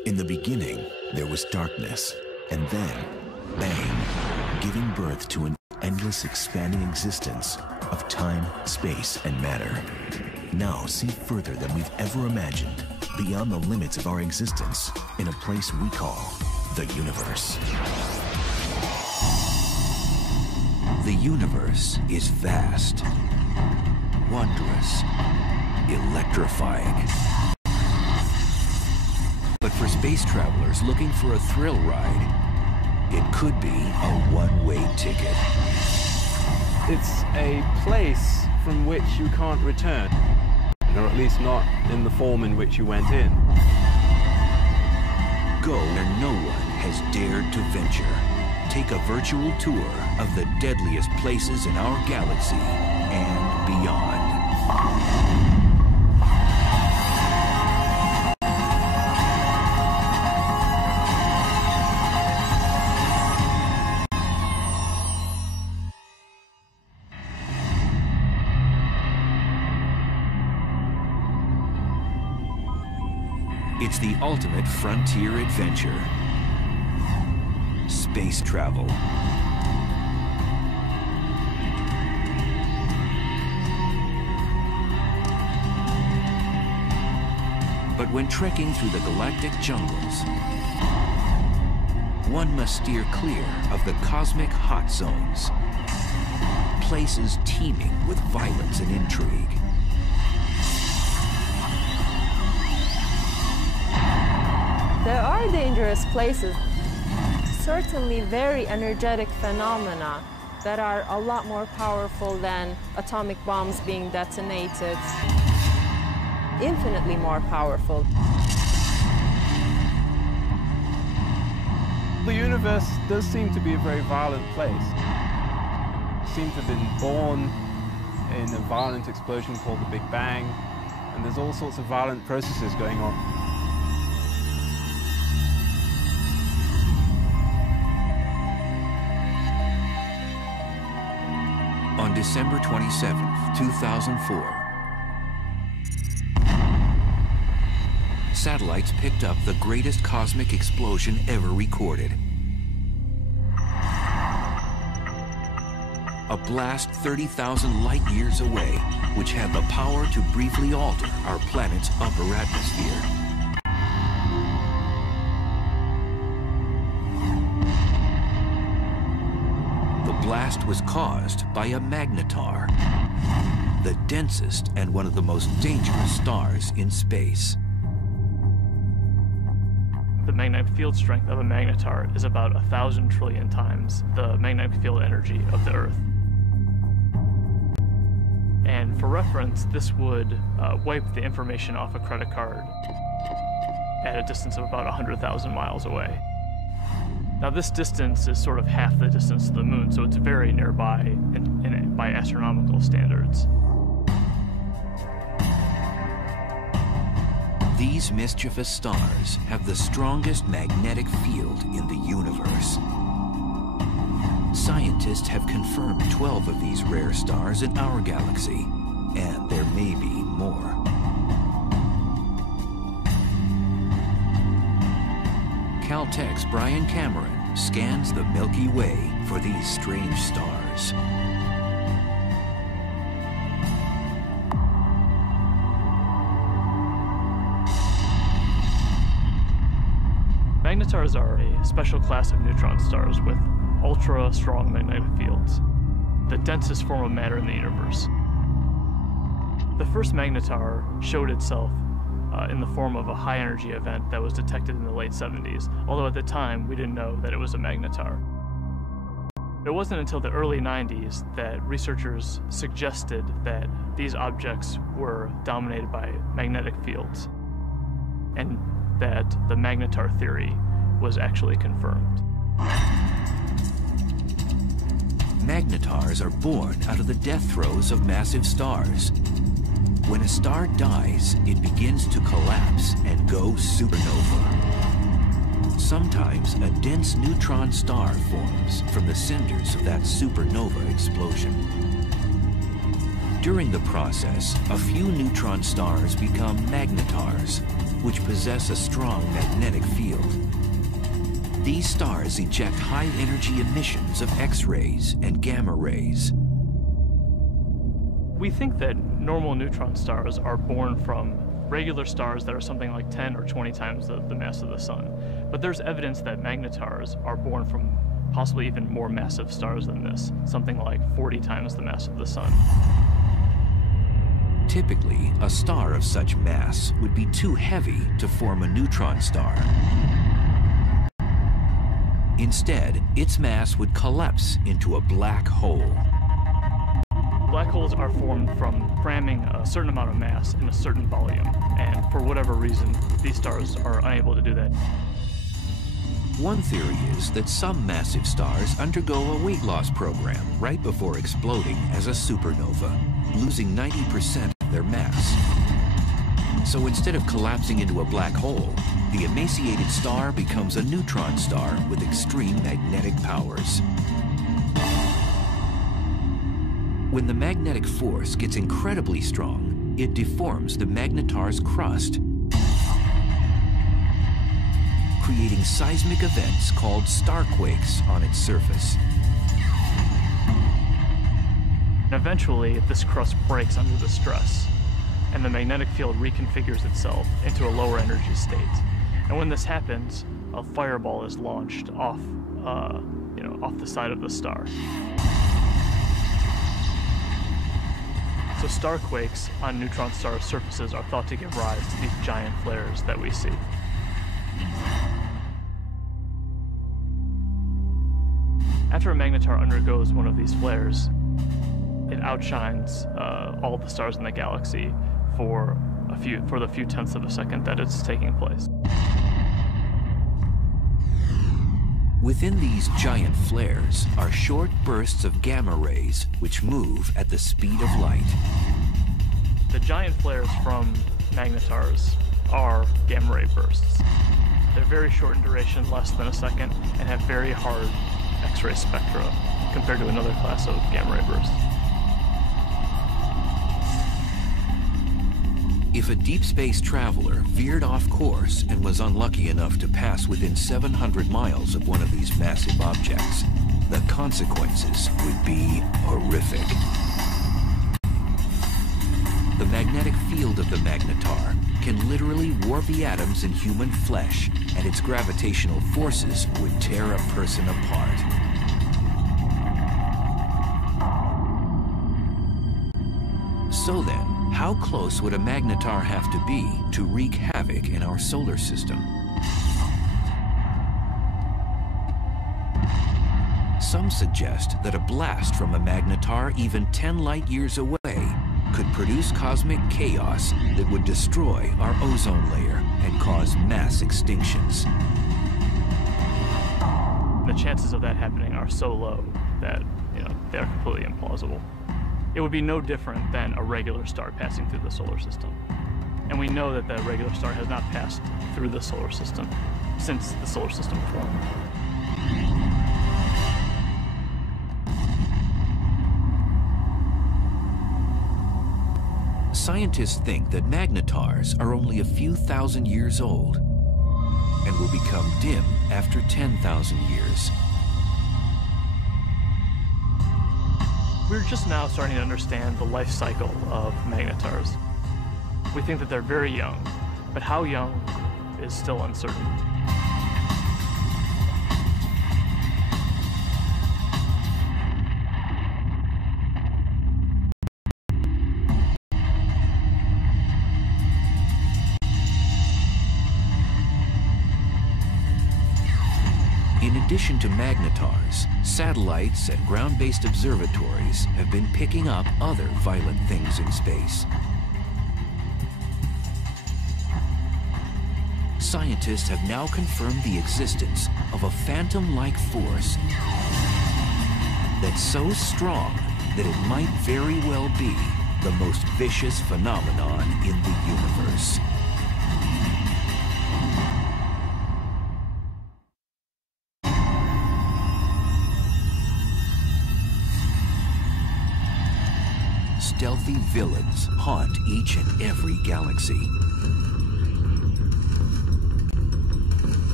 In the beginning, there was darkness, and then, bang, giving birth to an endless expanding existence of time, space, and matter. Now see further than we've ever imagined, beyond the limits of our existence, in a place we call the universe. The universe is vast, wondrous, electrifying. But for space travelers looking for a thrill ride, it could be a one-way ticket. It's a place from which you can't return, or at least not in the form in which you went in. Go where no one has dared to venture. Take a virtual tour of the deadliest places in our galaxy and beyond. It's the ultimate frontier adventure. Space travel. But when trekking through the galactic jungles, one must steer clear of the cosmic hot zones, places teeming with violence and intrigue. There are dangerous places, certainly very energetic phenomena that are a lot more powerful than atomic bombs being detonated. Infinitely more powerful. The universe does seem to be a very violent place. It seems to have been born in a violent explosion called the Big Bang, and there's all sorts of violent processes going on. On December 27th, 2004, satellites picked up the greatest cosmic explosion ever recorded. A blast 30,000 light years away, which had the power to briefly alter our planet's upper atmosphere. The blast was caused by a magnetar, the densest and one of the most dangerous stars in space. The magnetic field strength of a magnetar is about 1,000 trillion times the magnetic field energy of the Earth. And for reference, this would wipe the information off a credit card at a distance of about 100,000 miles away. Now this distance is sort of half the distance to the moon, so it's very nearby by astronomical standards. These mischievous stars have the strongest magnetic field in the universe. Scientists have confirmed 12 of these rare stars in our galaxy, and there may be more. Caltech's Brian Cameron scans the Milky Way for these strange stars. Magnetars are a special class of neutron stars with ultra-strong magnetic fields, the densest form of matter in the universe. The first magnetar showed itself in the form of a high-energy event that was detected in the late 70s, although at the time we didn't know that it was a magnetar. It wasn't until the early 90s that researchers suggested that these objects were dominated by magnetic fields, and that the magnetar theory was actually confirmed. Magnetars are born out of the death throes of massive stars. When a star dies, it begins to collapse and go supernova. Sometimes a dense neutron star forms from the cinders of that supernova explosion. During the process, a few neutron stars become magnetars, which possess a strong magnetic field. These stars eject high-energy emissions of X-rays and gamma rays. We think that normal neutron stars are born from regular stars that are something like 10 or 20 times the mass of the sun. But there's evidence that magnetars are born from possibly even more massive stars than this, something like 40 times the mass of the sun. Typically, a star of such mass would be too heavy to form a neutron star. Instead, its mass would collapse into a black hole. Black holes are formed from cramming a certain amount of mass in a certain volume, and for whatever reason, these stars are unable to do that. One theory is that some massive stars undergo a weight loss program right before exploding as a supernova, losing 90% of their mass. So instead of collapsing into a black hole, the emaciated star becomes a neutron star with extreme magnetic powers. When the magnetic force gets incredibly strong, it deforms the magnetar's crust, creating seismic events called starquakes on its surface. And eventually, this crust breaks under the stress, and the magnetic field reconfigures itself into a lower energy state. And when this happens, a fireball is launched off the side of the star. So starquakes on neutron star surfaces are thought to give rise to these giant flares that we see. After a magnetar undergoes one of these flares, it outshines all the stars in the galaxy for the few tenths of a second that it's taking place. Within these giant flares are short bursts of gamma rays which move at the speed of light. The giant flares from magnetars are gamma ray bursts. They're very short in duration, less than a second, and have very hard X-ray spectra compared to another class of gamma ray bursts. If a deep space traveler veered off course and was unlucky enough to pass within 700 miles of one of these massive objects, the consequences would be horrific. The magnetic field of the magnetar can literally warp the atoms in human flesh, and its gravitational forces would tear a person apart. So then, how close would a magnetar have to be to wreak havoc in our solar system? Some suggest that a blast from a magnetar even 10 light years away could produce cosmic chaos that would destroy our ozone layer and cause mass extinctions. The chances of that happening are so low that, they're completely implausible. It would be no different than a regular star passing through the solar system. And we know that the regular star has not passed through the solar system since the solar system formed. Scientists think that magnetars are only a few thousand years old and will become dim after 10,000 years. We're just now starting to understand the life cycle of magnetars. We think that they're very young, but how young is still uncertain. In addition to magnetars, satellites and ground-based observatories have been picking up other violent things in space. Scientists have now confirmed the existence of a phantom-like force that's so strong that it might very well be the most vicious phenomenon in the universe. Stealthy villains haunt each and every galaxy.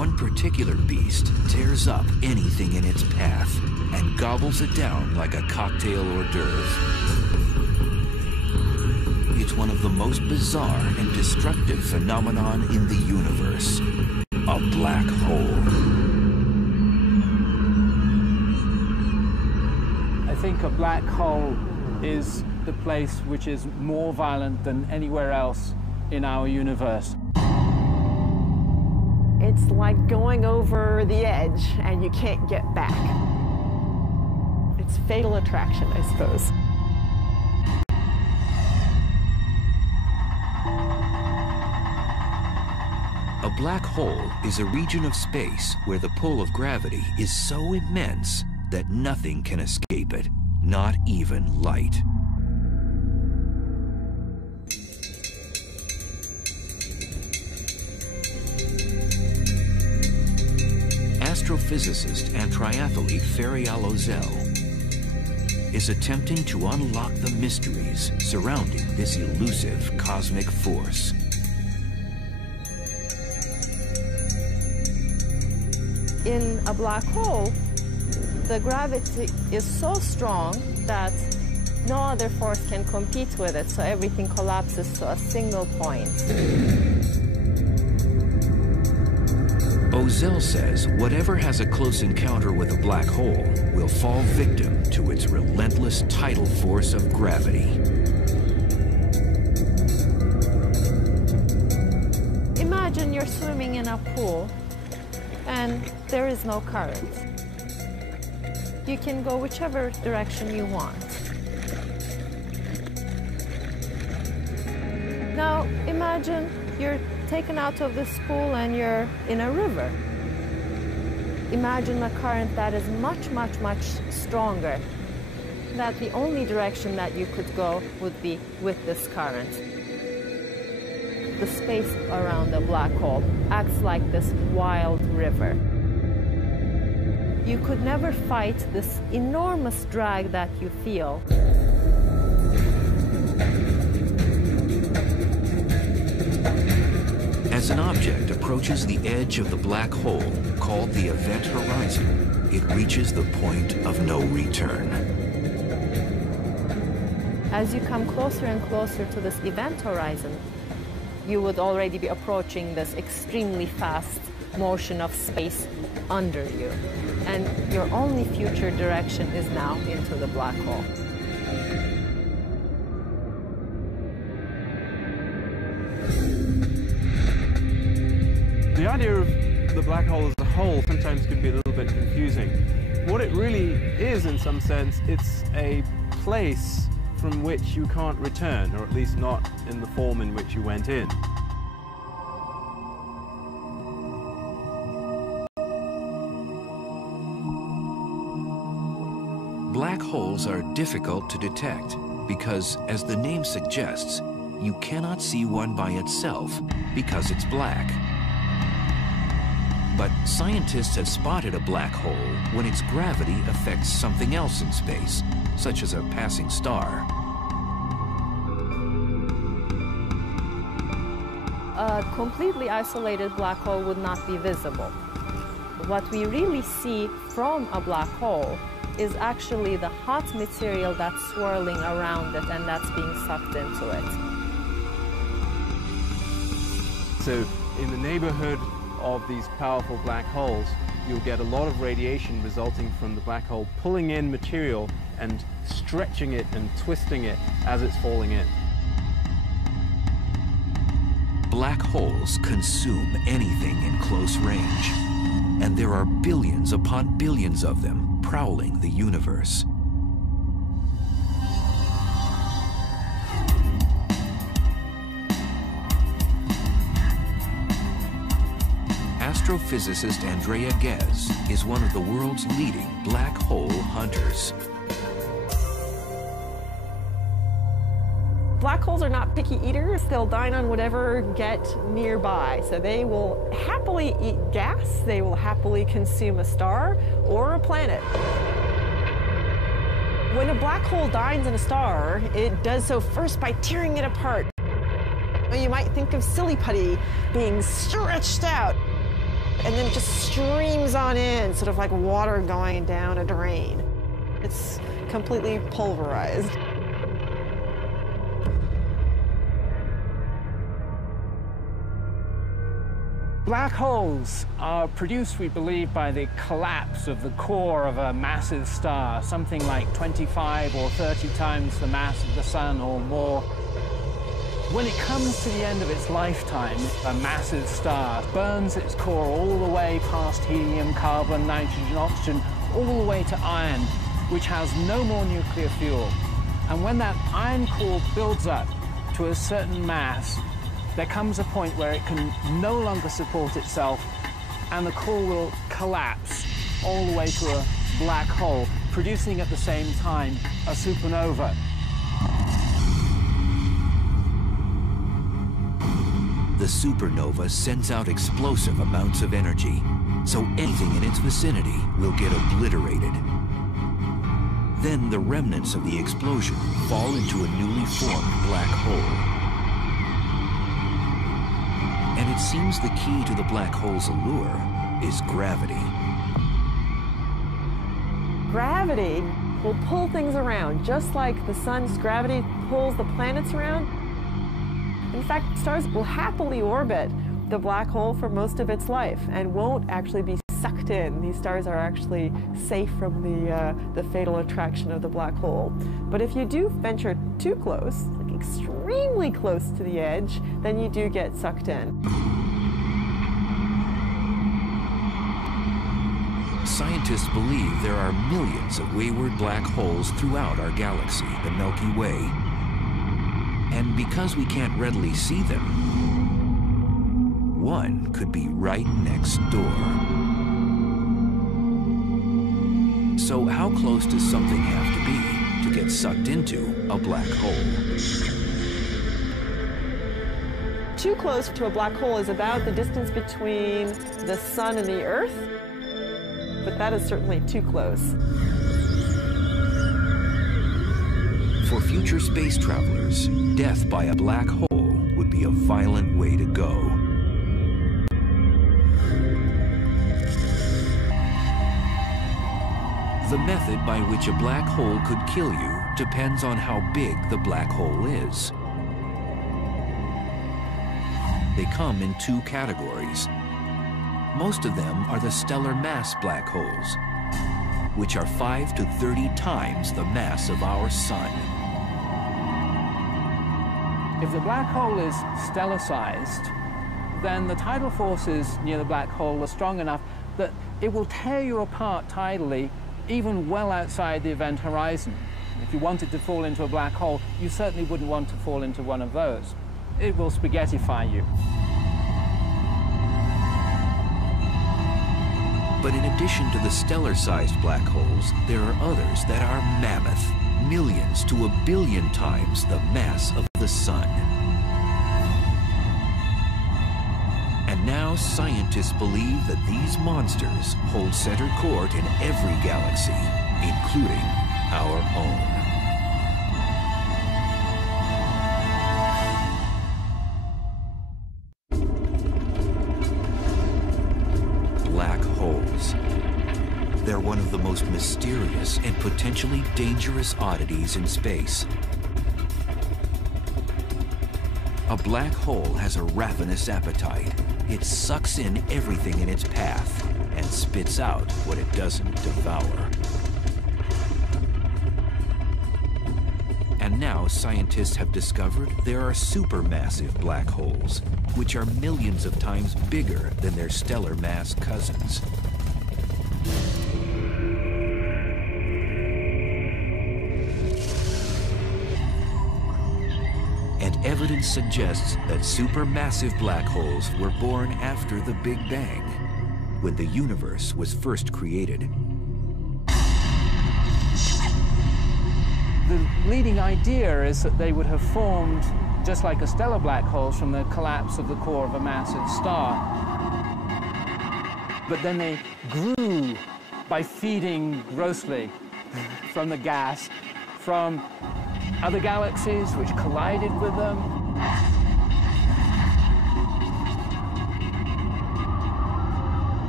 One particular beast tears up anything in its path and gobbles it down like a cocktail hors d'oeuvre. It's one of the most bizarre and destructive phenomenon in the universe, a black hole. I think a black hole is the place which is more violent than anywhere else in our universe. It's like going over the edge and you can't get back. It's fatal attraction, I suppose. A black hole is a region of space where the pull of gravity is so immense that nothing can escape it, not even light. Astrophysicist and triathlete Ferial Ozel is attempting to unlock the mysteries surrounding this elusive cosmic force. In a black hole, the gravity is so strong that no other force can compete with it, so everything collapses to a single point. Ozel says whatever has a close encounter with a black hole will fall victim to its relentless tidal force of gravity. Imagine you're swimming in a pool and there is no current. You can go whichever direction you want. Now imagine you're taken out of this pool and you're in a river. Imagine a current that is much, much, much stronger. That the only direction that you could go would be with this current. The space around the black hole acts like this wild river. You could never fight this enormous drag that you feel. As an object approaches the edge of the black hole, called the event horizon, it reaches the point of no return. As you come closer and closer to this event horizon, you would already be approaching this extremely fast motion of space under you. And your only future direction is now into the black hole. The idea of the black hole as a whole sometimes can be a little bit confusing. What it really is, in some sense, it's a place from which you can't return, or at least not in the form in which you went in. Black holes are difficult to detect because, as the name suggests, you cannot see one by itself because it's black. But scientists have spotted a black hole when its gravity affects something else in space, such as a passing star. A completely isolated black hole would not be visible. What we really see from a black hole is actually the hot material that's swirling around it and that's being sucked into it. So in the neighborhood of these powerful black holes, you'll get a lot of radiation resulting from the black hole pulling in material and stretching it and twisting it as it's falling in. Black holes consume anything in close range, and there are billions upon billions of them prowling the universe. Astrophysicist Andrea Ghez is one of the world's leading black hole hunters. Black holes are not picky eaters. They'll dine on whatever get nearby. So they will happily eat gas. They will happily consume a star or a planet. When a black hole dines on a star, it does so first by tearing it apart. You might think of silly putty being stretched out. and then it just streams on in, sort of like water going down a drain. It's completely pulverized. Black holes are produced, we believe, by the collapse of the core of a massive star, something like 25 or 30 times the mass of the Sun or more. When it comes to the end of its lifetime, a massive star burns its core all the way past helium, carbon, nitrogen, oxygen, all the way to iron, which has no more nuclear fuel. And when that iron core builds up to a certain mass, there comes a point where it can no longer support itself, and the core will collapse all the way to a black hole, producing at the same time a supernova. The supernova sends out explosive amounts of energy, so anything in its vicinity will get obliterated. Then the remnants of the explosion fall into a newly formed black hole. And it seems the key to the black hole's allure is gravity. Gravity will pull things around, just like the sun's gravity pulls the planets around. In fact, stars will happily orbit the black hole for most of its life and won't actually be sucked in. These stars are actually safe from the fatal attraction of the black hole. But if you do venture too close, like extremely close to the edge, then you do get sucked in. Scientists believe there are millions of wayward black holes throughout our galaxy, the Milky Way. And because we can't readily see them, one could be right next door. So how close does something have to be to get sucked into a black hole? Too close to a black hole is about the distance between the sun and the Earth, but that is certainly too close. For future space travelers, death by a black hole would be a violent way to go. The method by which a black hole could kill you depends on how big the black hole is. They come in two categories. Most of them are the stellar mass black holes, which are 5 to 30 times the mass of our sun. If the black hole is stellar-sized, then the tidal forces near the black hole are strong enough that it will tear you apart tidally, even well outside the event horizon. If you wanted to fall into a black hole, you certainly wouldn't want to fall into one of those. It will spaghettify you. But in addition to the stellar-sized black holes, there are others that are mammoth, millions to a billion times the mass of the sun. And now scientists believe that these monsters hold center court in every galaxy, including our own. Black holes. They're one of the most mysterious and potentially dangerous oddities in space. A black hole has a ravenous appetite. It sucks in everything in its path and spits out what it doesn't devour. And now scientists have discovered there are supermassive black holes, which are millions of times bigger than their stellar mass cousins. And evidence suggests that supermassive black holes were born after the Big Bang, when the universe was first created. The leading idea is that they would have formed just like a stellar black hole from the collapse of the core of a massive star. But then they grew by feeding grossly from the gas from other galaxies which collided with them.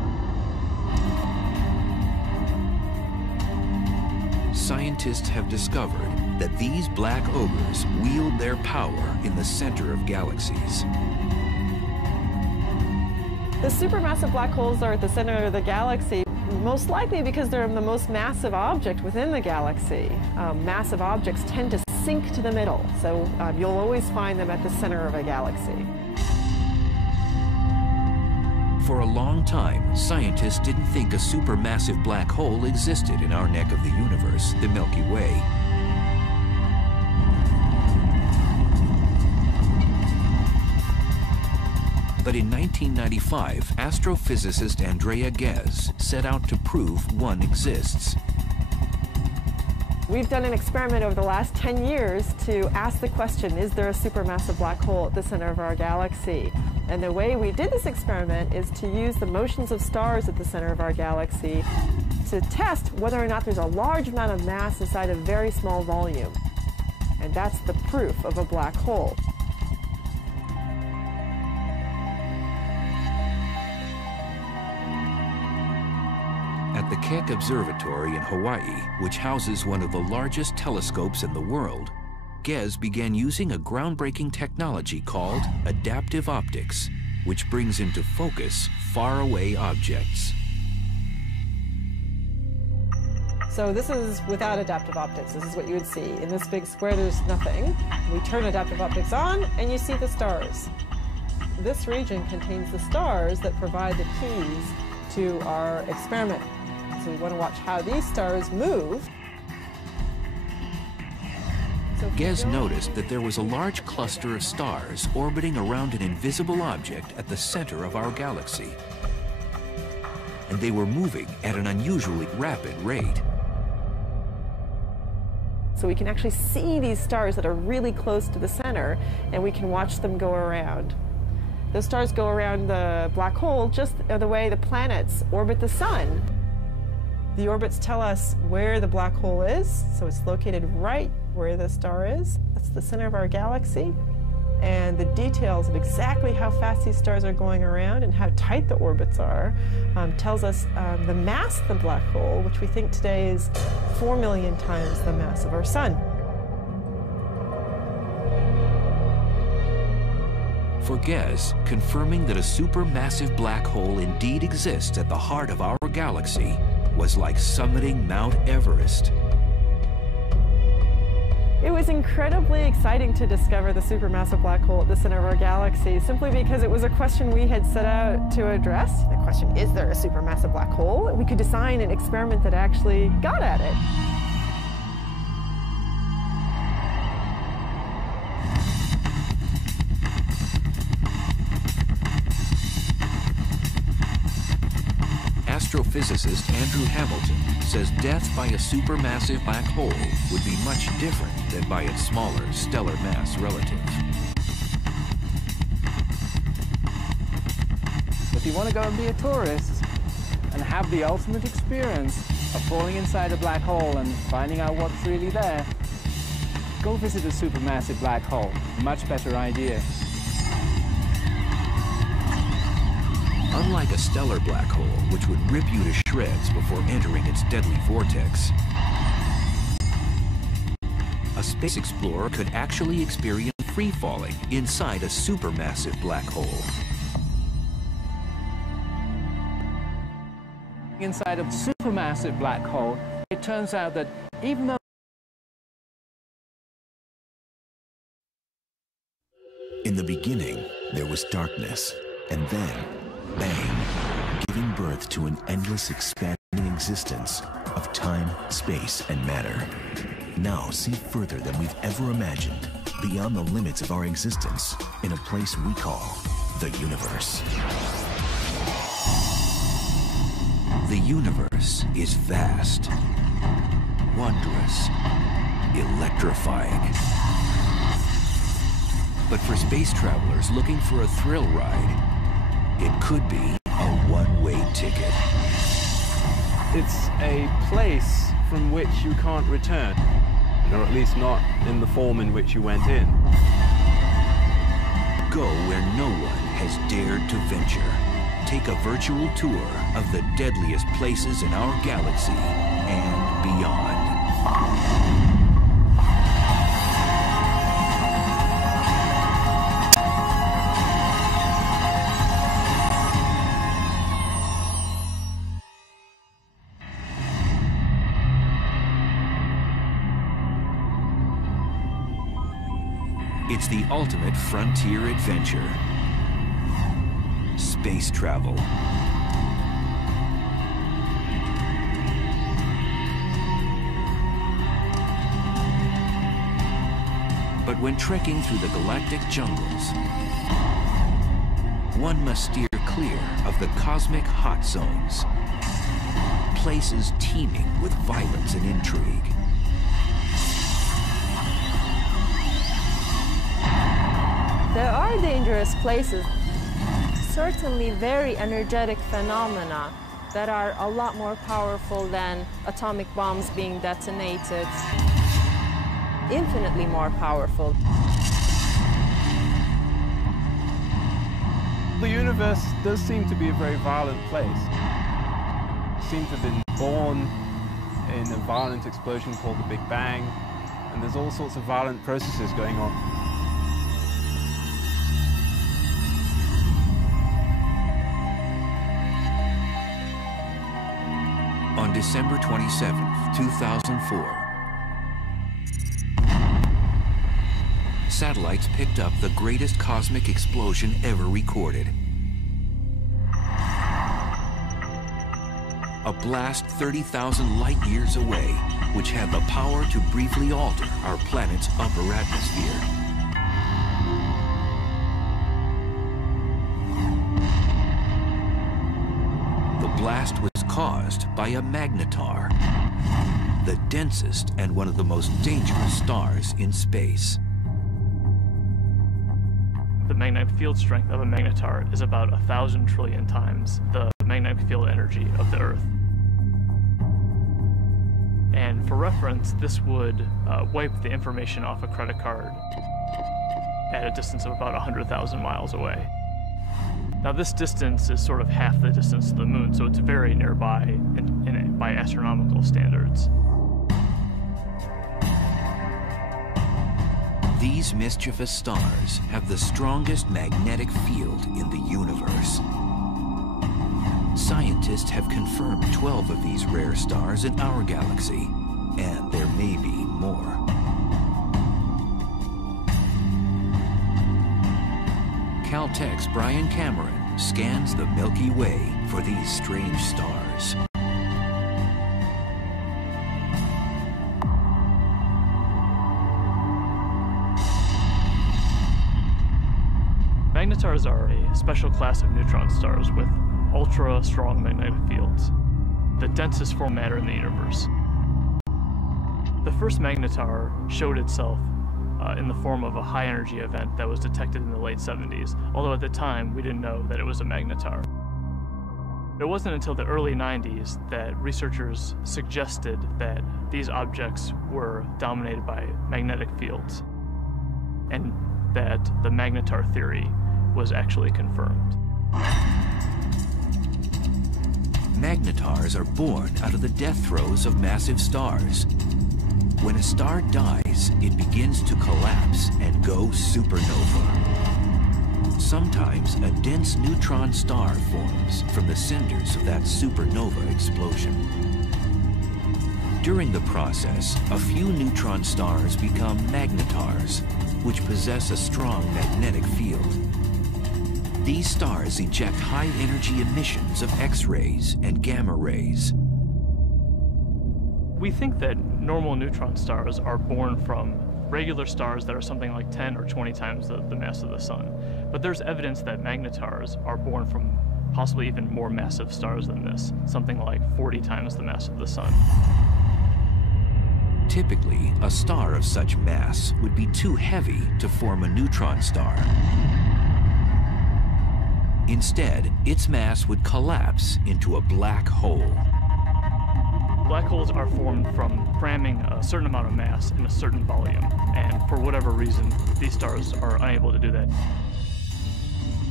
scientists have discovered that these black ogres wield their power in the center of galaxies. The supermassive black holes are at the center of the galaxy, most likely because they're the most massive object within the galaxy. Massive objects tend to sink to the middle, so you'll always find them at the center of a galaxy. For a long time, scientists didn't think a supermassive black hole existed in our neck of the universe, the Milky Way. But in 1995, astrophysicist Andrea Ghez set out to prove one exists. We've done an experiment over the last 10 years to ask the question, is there a supermassive black hole at the center of our galaxy? And the way we did this experiment is to use the motions of stars at the center of our galaxy to test whether or not there's a large amount of mass inside a very small volume. And that's the proof of a black hole. At the Keck Observatory in Hawaii, which houses one of the largest telescopes in the world, Ghez began using a groundbreaking technology called adaptive optics, which brings into focus faraway objects. So this is without adaptive optics. This is what you would see. In this big square, there's nothing. We turn adaptive optics on, and you see the stars. This region contains the stars that provide the keys to our experiment. So we want to watch how these stars move. Ghez noticed that there was a large cluster of stars orbiting around an invisible object at the center of our galaxy. And they were moving at an unusually rapid rate. So we can actually see these stars that are really close to the center, and we can watch them go around. Those stars go around the black hole just the way the planets orbit the sun. The orbits tell us where the black hole is, so it's located right where the star is. That's the center of our galaxy. And the details of exactly how fast these stars are going around and how tight the orbits are tells us the mass of the black hole, which we think today is 4 million times the mass of our sun. For Ghez, confirming that a supermassive black hole indeed exists at the heart of our galaxy was like summiting Mount Everest. It was incredibly exciting to discover the supermassive black hole at the center of our galaxy, simply because it was a question we had set out to address. The question, is there a supermassive black hole? We could design an experiment that actually got at it. Astrophysicist Andrew Hamilton says death by a supermassive black hole would be much different than by its smaller stellar mass relative. If you want to go and be a tourist and have the ultimate experience of falling inside a black hole and finding out what's really there, go visit a supermassive black hole. Much better idea. Unlike a stellar black hole, which would rip you to shreds before entering its deadly vortex, a space explorer could actually experience free-falling inside a supermassive black hole. Inside a supermassive black hole, it turns out that even though In the beginning, there was darkness, and then, bang, giving birth to an endless expanding existence of time, space, and matter. Now see further than we've ever imagined, beyond the limits of our existence, in a place we call the universe. The universe is vast, wondrous, electrifying. But for space travelers looking for a thrill ride, it could be a one-way ticket. It's a place from which you can't return, or at least not in the form in which you went in. Go where no one has dared to venture. Take a virtual tour of the deadliest places in our galaxy and beyond. It's the ultimate frontier adventure. Space travel. But when trekking through the galactic jungles, one must steer clear of the cosmic hot zones, places teeming with violence and intrigue. There are dangerous places, certainly very energetic phenomena that are a lot more powerful than atomic bombs being detonated, infinitely more powerful. The universe does seem to be a very violent place. It seems to have been born in a violent explosion called the Big Bang, and there's all sorts of violent processes going on. On December 27, 2004, satellites picked up the greatest cosmic explosion ever recorded. A blast 30,000 light years away, which had the power to briefly alter our planet's upper atmosphere. The blast was caused by a magnetar, the densest and one of the most dangerous stars in space. The magnetic field strength of a magnetar is about 1,000 trillion times the magnetic field energy of the Earth. And for reference, this would wipe the information off a credit card at a distance of about 100,000 miles away. Now this distance is sort of half the distance to the moon, so it's very nearby by astronomical standards. These mischievous stars have the strongest magnetic field in the universe. Scientists have confirmed 12 of these rare stars in our galaxy, and there may be more. Caltech's Brian Cameron scans the Milky Way for these strange stars. Magnetars are a special class of neutron stars with ultra-strong magnetic fields, the densest form of matter in the universe. The first magnetar showed itself in the form of a high-energy event that was detected in the late 70s, although at the time we didn't know that it was a magnetar. It wasn't until the early 90s that researchers suggested that these objects were dominated by magnetic fields, and that the magnetar theory was actually confirmed. Magnetars are born out of the death throes of massive stars. When a star dies, it begins to collapse and go supernova. Sometimes a dense neutron star forms from the cinders of that supernova explosion. During the process, a few neutron stars become magnetars, which possess a strong magnetic field. These stars eject high-energy emissions of X-rays and gamma rays. We think that normal neutron stars are born from regular stars that are something like 10 or 20 times the mass of the sun. But there's evidence that magnetars are born from possibly even more massive stars than this, something like 40 times the mass of the sun. Typically, a star of such mass would be too heavy to form a neutron star. Instead, its mass would collapse into a black hole. Black holes are formed from cramming a certain amount of mass in a certain volume, and for whatever reason, these stars are unable to do that.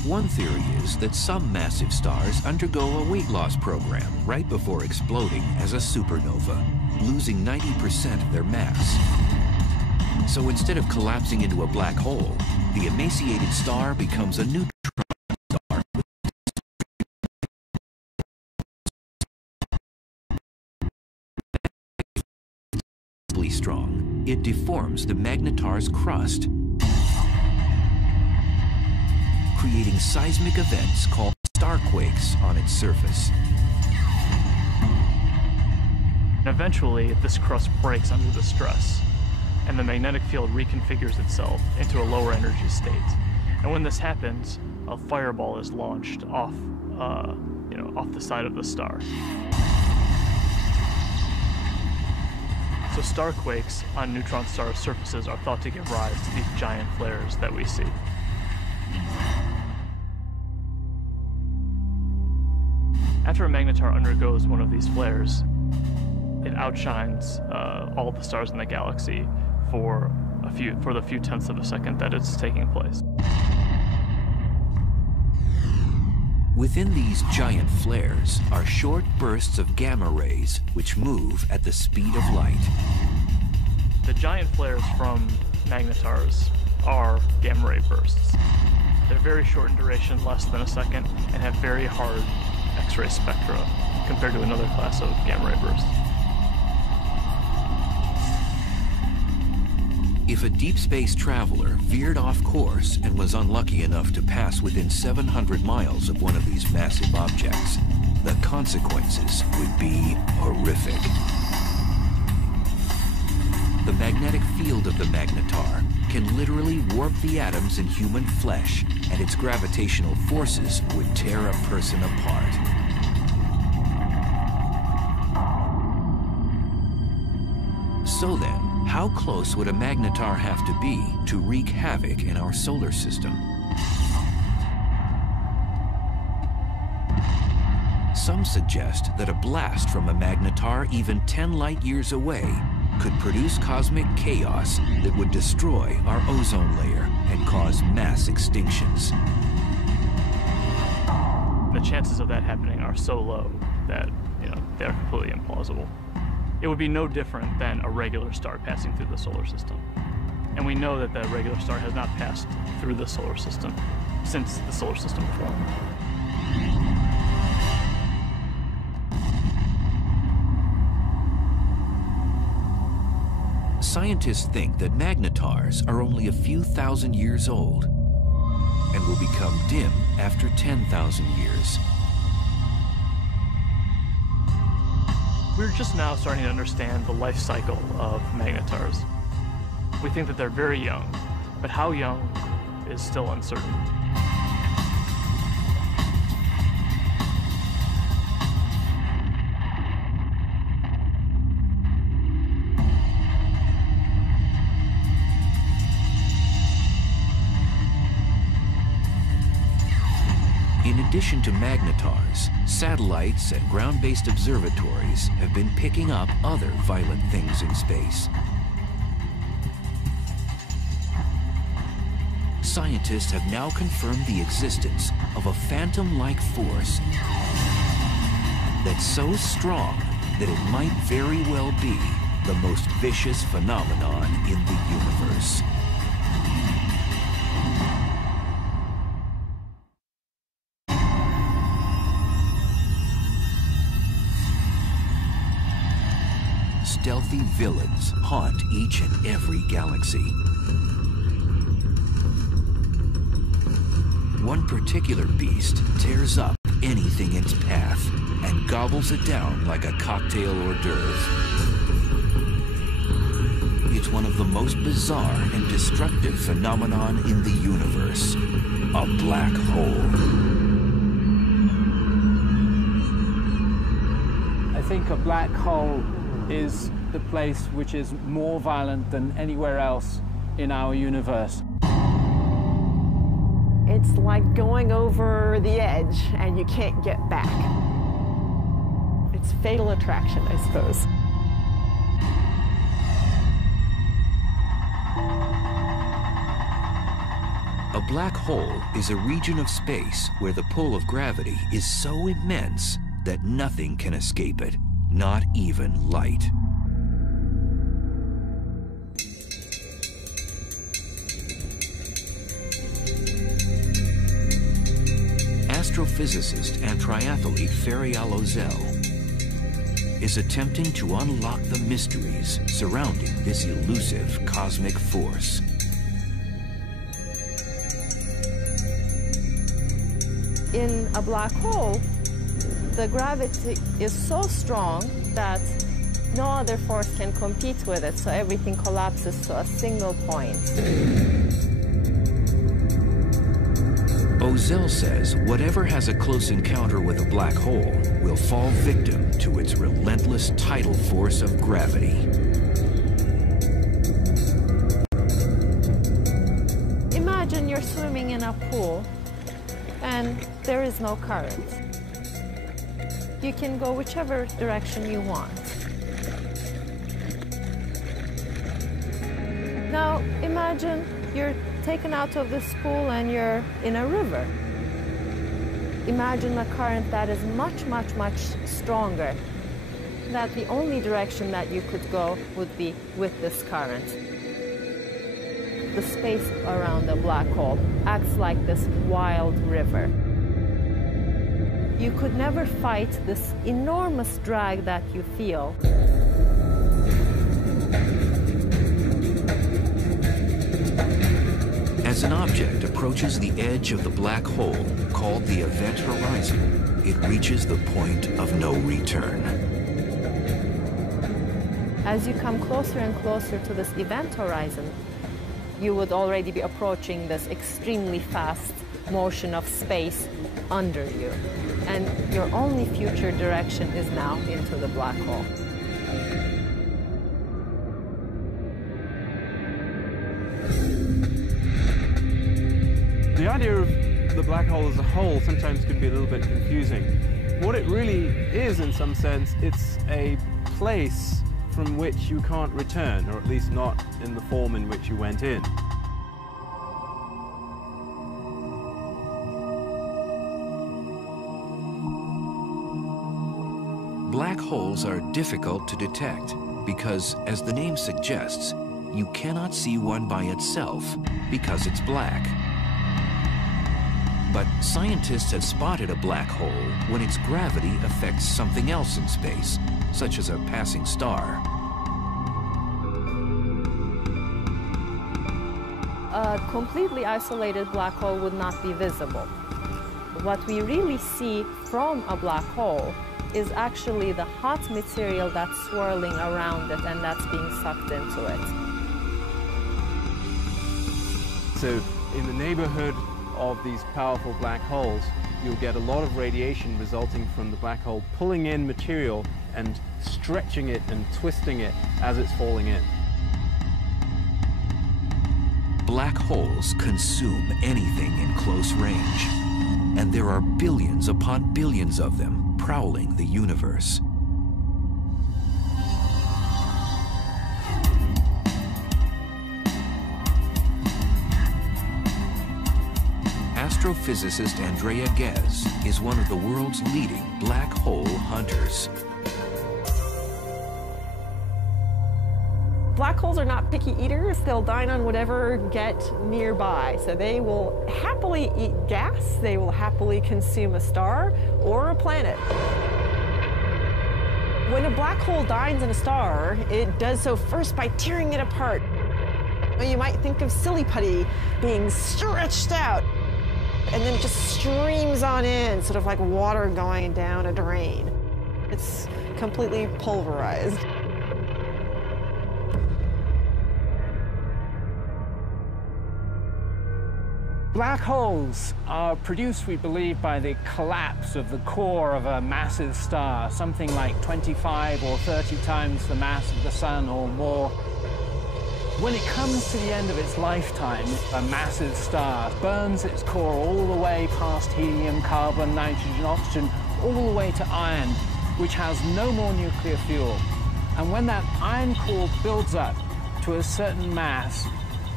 One theory is that some massive stars undergo a weight loss program right before exploding as a supernova, losing 90% of their mass. So instead of collapsing into a black hole, the emaciated star becomes a neutron star. Strong, it deforms the magnetar's crust, creating seismic events called starquakes on its surface. Eventually, this crust breaks under the stress, and the magnetic field reconfigures itself into a lower energy state. And when this happens, a fireball is launched off, off the side of the star. So starquakes on neutron star surfaces are thought to give rise to these giant flares that we see. After a magnetar undergoes one of these flares, it outshines all the stars in the galaxy for the few tenths of a second that it's taking place. Within these giant flares are short bursts of gamma rays which move at the speed of light. The giant flares from magnetars are gamma ray bursts. They're very short in duration, less than a second, and have very hard X-ray spectra compared to another class of gamma ray bursts. If a deep space traveler veered off course and was unlucky enough to pass within 700 miles of one of these massive objects, the consequences would be horrific. The magnetic field of the magnetar can literally warp the atoms in human flesh, and its gravitational forces would tear a person apart. So then, how close would a magnetar have to be to wreak havoc in our solar system? Some suggest that a blast from a magnetar even 10 light years away could produce cosmic chaos that would destroy our ozone layer and cause mass extinctions. The chances of that happening are so low that, they're completely implausible. It would be no different than a regular star passing through the solar system. And we know that the regular star has not passed through the solar system since the solar system formed. Scientists think that magnetars are only a few thousand years old and will become dim after 10,000 years. We're just now starting to understand the life cycle of magnetars. We think that they're very young, but how young is still uncertain. In addition to magnetars, satellites and ground-based observatories have been picking up other violent things in space. Scientists have now confirmed the existence of a phantom-like force that's so strong that it might very well be the most vicious phenomenon in the universe. Stealthy villains haunt each and every galaxy. One particular beast tears up anything in its path and gobbles it down like a cocktail hors d'oeuvre. It's one of the most bizarre and destructive phenomenon in the universe, a black hole. I think a black hole is the place which is more violent than anywhere else in our universe. It's like going over the edge and you can't get back. It's fatal attraction, I suppose. A A black hole is a region of space where the pull of gravity is so immense that nothing can escape it, not even light. Astrophysicist and triathlete Ferial Ozel is attempting to unlock the mysteries surrounding this elusive cosmic force. In a black hole, the gravity is so strong that no other force can compete with it, so everything collapses to a single point. Ozel says whatever has a close encounter with a black hole will fall victim to its relentless tidal force of gravity. Imagine you're swimming in a pool and there is no current. You can go whichever direction you want. Now imagine you're taken out of this pool and you're in a river. Imagine a current that is much, much, much stronger. That the only direction that you could go would be with this current. The space around the black hole acts like this wild river. You could never fight this enormous drag that you feel. As an object approaches the edge of the black hole, called the event horizon, it reaches the point of no return. As you come closer and closer to this event horizon, you would already be approaching this extremely fast motion of space under you. And your only future direction is now into the black hole. The idea of the black hole as a whole sometimes can be a little bit confusing. What it really is, in some sense, it's a place from which you can't return, or at least not in the form in which you went in. Black holes are difficult to detect because, as the name suggests, you cannot see one by itself because it's black. But scientists have spotted a black hole when its gravity affects something else in space, such as a passing star. A completely isolated black hole would not be visible. What we really see from a black hole is actually the hot material that's swirling around it and that's being sucked into it. So in the neighborhood of these powerful black holes, you'll get a lot of radiation resulting from the black hole pulling in material and stretching it and twisting it as it's falling in. Black holes consume anything in close range, and there are billions upon billions of them prowling the universe. Astrophysicist Andrea Ghez is one of the world's leading black hole hunters. Black holes are not picky eaters. They'll dine on whatever get nearby. So they will happily eat gas. They will happily consume a star or a planet. When a black hole dines on a star, it does so first by tearing it apart. You might think of silly putty being stretched out, and then it just streams on in, sort of like water going down a drain. It's completely pulverized. Black holes are produced, we believe, by the collapse of the core of a massive star, something like 25 or 30 times the mass of the sun or more. When it comes to the end of its lifetime, a massive star burns its core all the way past helium, carbon, nitrogen, oxygen, all the way to iron, which has no more nuclear fuel. And when that iron core builds up to a certain mass,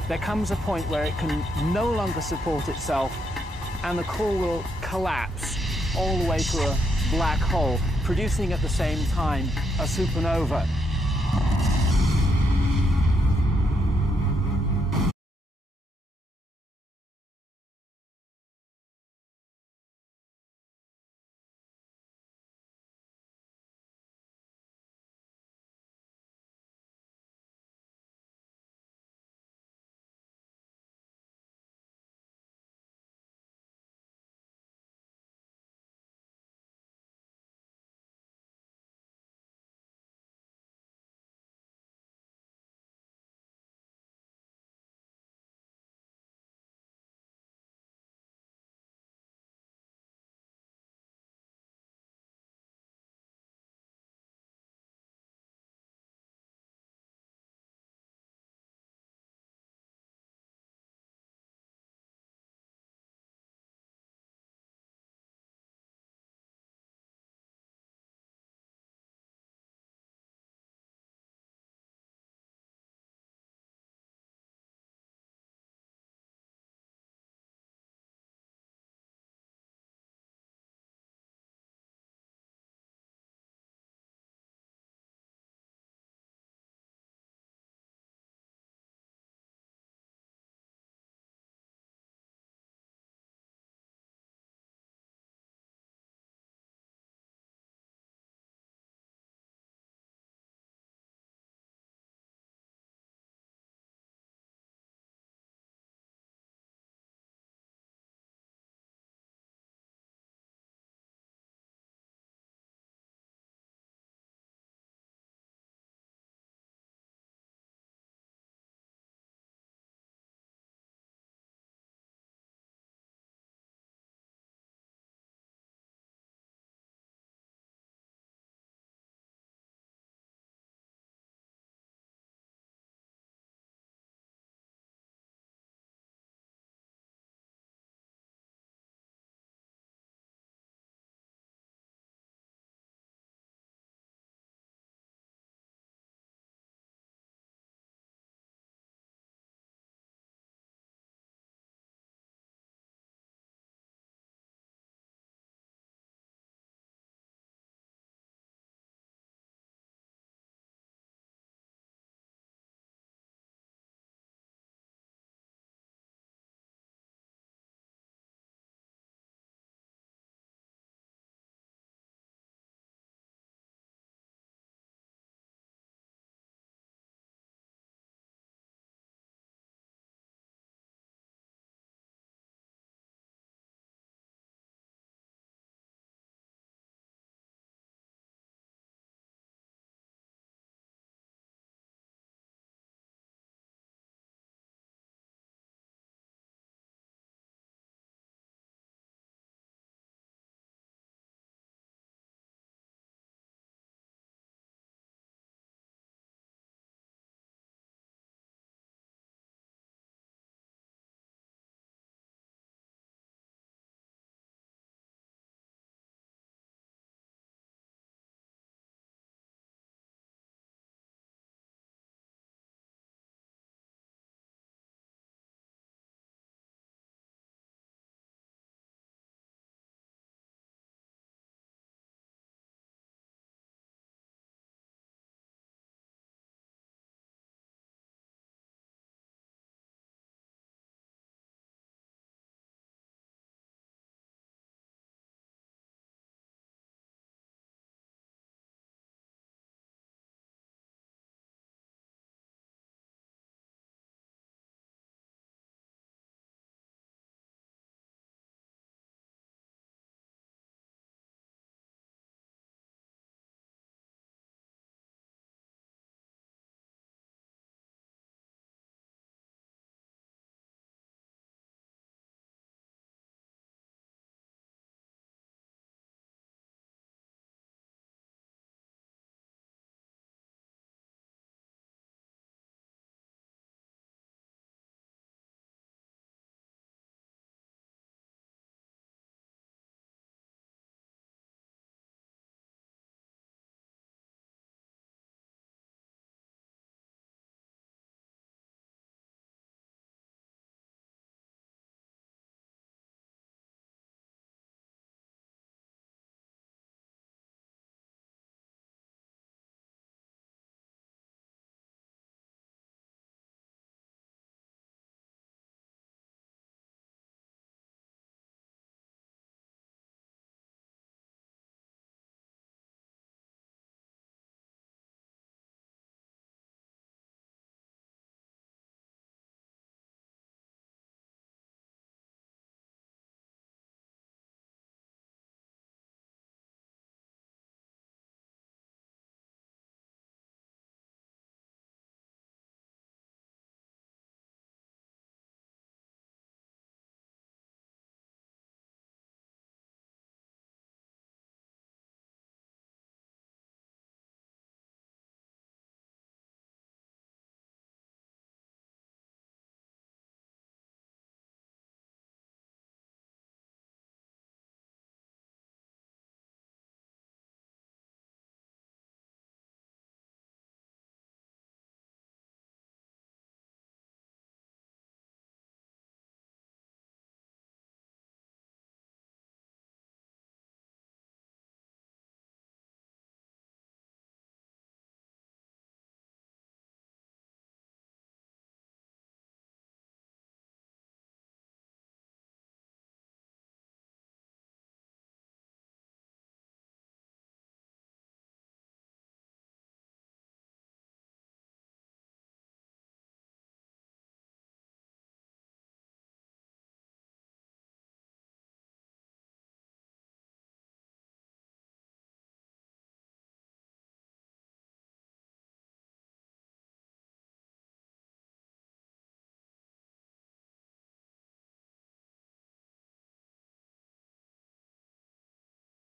there comes a point where it can no longer support itself, and the core will collapse all the way to a black hole, producing at the same time a supernova.